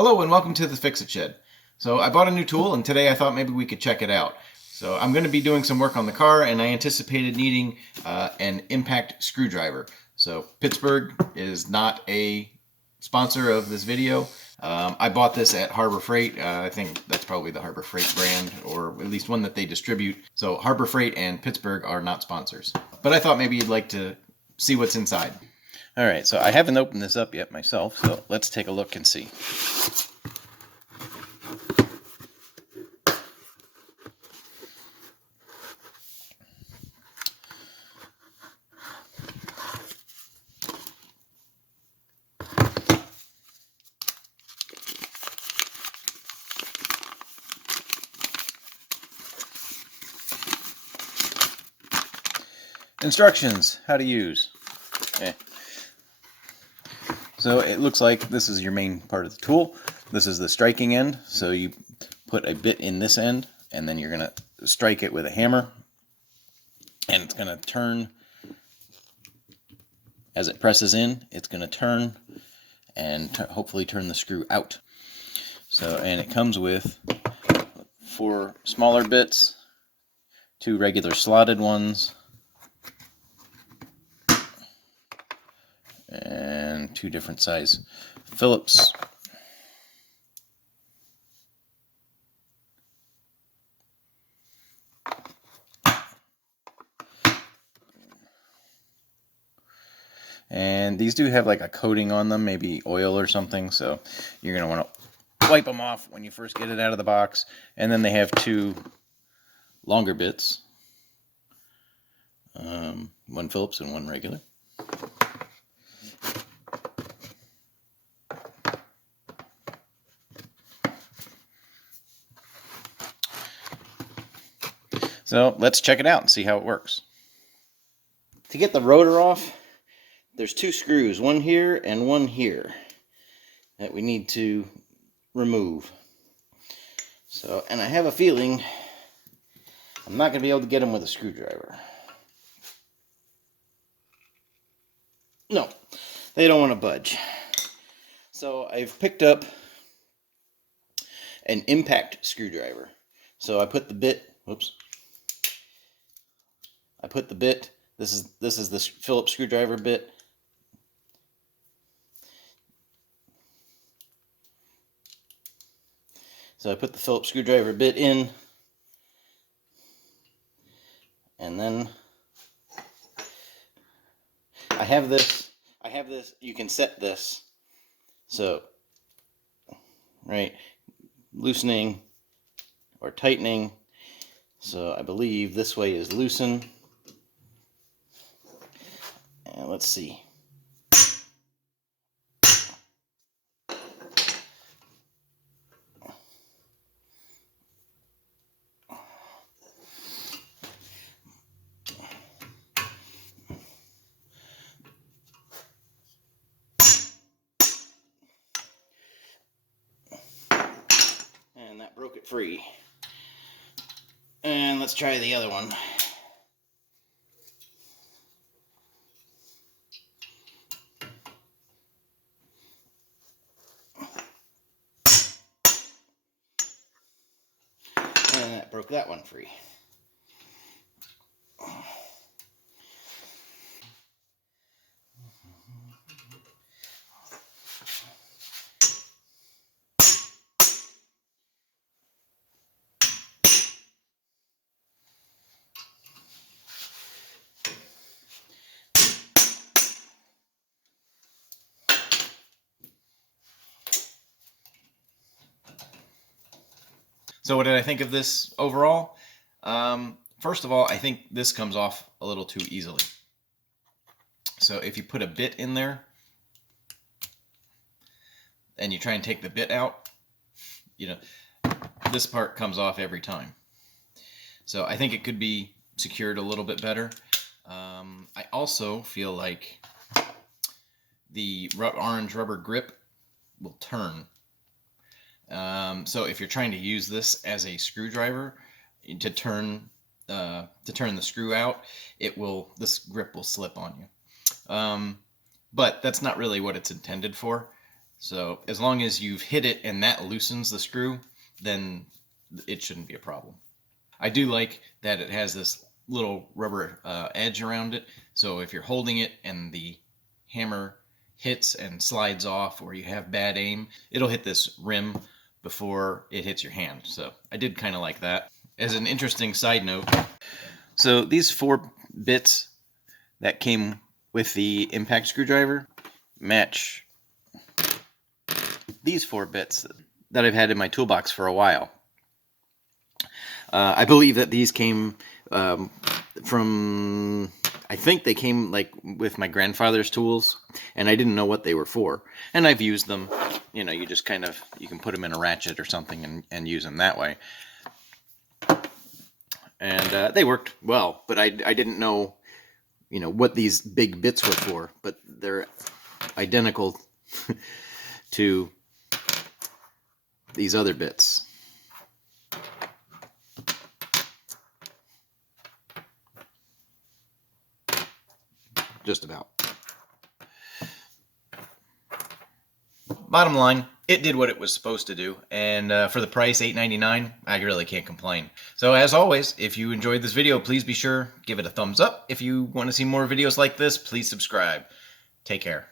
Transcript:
Hello and welcome to the Fix-It Shed. So I bought a new tool and today I thought maybe we could check it out. So I'm going to be doing some work on the car and I anticipated needing an impact screwdriver. So Pittsburgh is not a sponsor of this video. I bought this at Harbor Freight. I think that's probably the Harbor Freight brand, or at least one that they distribute. So Harbor Freight and Pittsburgh are not sponsors. But I thought maybe you'd like to see what's inside. All right, so I haven't opened this up yet myself, so let's take a look and see. Instructions, how to use. So it looks like this is your main part of the tool. This is the striking end. So you put a bit in this end and then you're going to strike it with a hammer. And it's going to turn. As it presses in, it's going to turn and hopefully turn the screw out. So, and it comes with 4 smaller bits, 2 regular slotted ones, and 2 different size Phillips. And these do have like a coating on them, maybe oil or something, so you're going to want to wipe them off when you first get it out of the box. And then they have 2 longer bits, one Phillips and one regular. So let's check it out and see how it works. To get the rotor off, there's 2 screws, one here and one here, that we need to remove. So, and I have a feeling I'm not going to be able to get them with a screwdriver. No, they don't want to budge. So I've picked up an impact screwdriver. So I put the bit, whoops. I put the bit, this is the Phillips screwdriver bit. So I put the Phillips screwdriver bit in, and then I have this, you can set this, so, right, loosening or tightening. So I believe this way is loosen. And let's see. And that broke it free. And let's try the other one. And that broke that one free. So what did I think of this overall? First of all, I think this comes off a little too easily. So if you put a bit in there and you try and take the bit out, this part comes off every time. So I think it could be secured a little bit better. I also feel like the orange rubber grip will turn. So if you're trying to use this as a screwdriver to turn the screw out, this grip will slip on you. But that's not really what it's intended for. So as long as you've hit it and that loosens the screw, then it shouldn't be a problem. I do like that it has this little rubber edge around it. So if you're holding it and the hammer hits and slides off, or you have bad aim, it'll hit this rim before it hits your hand. So I did kind of like that. As an interesting side note, so these 4 bits that came with the impact screwdriver match these 4 bits that I've had in my toolbox for a while. I believe that these came from, I think they came like with my grandfather's tools, and I didn't know what they were for. And I've used them, you know, you just kind of, you can put them in a ratchet or something and use them that way. And they worked well, but I didn't know, you know, what these big bits were for, but they're identical to these other bits. Just about. Bottom line, it did what it was supposed to do, and for the price, $8.99, I really can't complain. So as always, if you enjoyed this video, please be sure give it a thumbs up. If you want to see more videos like this, please subscribe. Take care.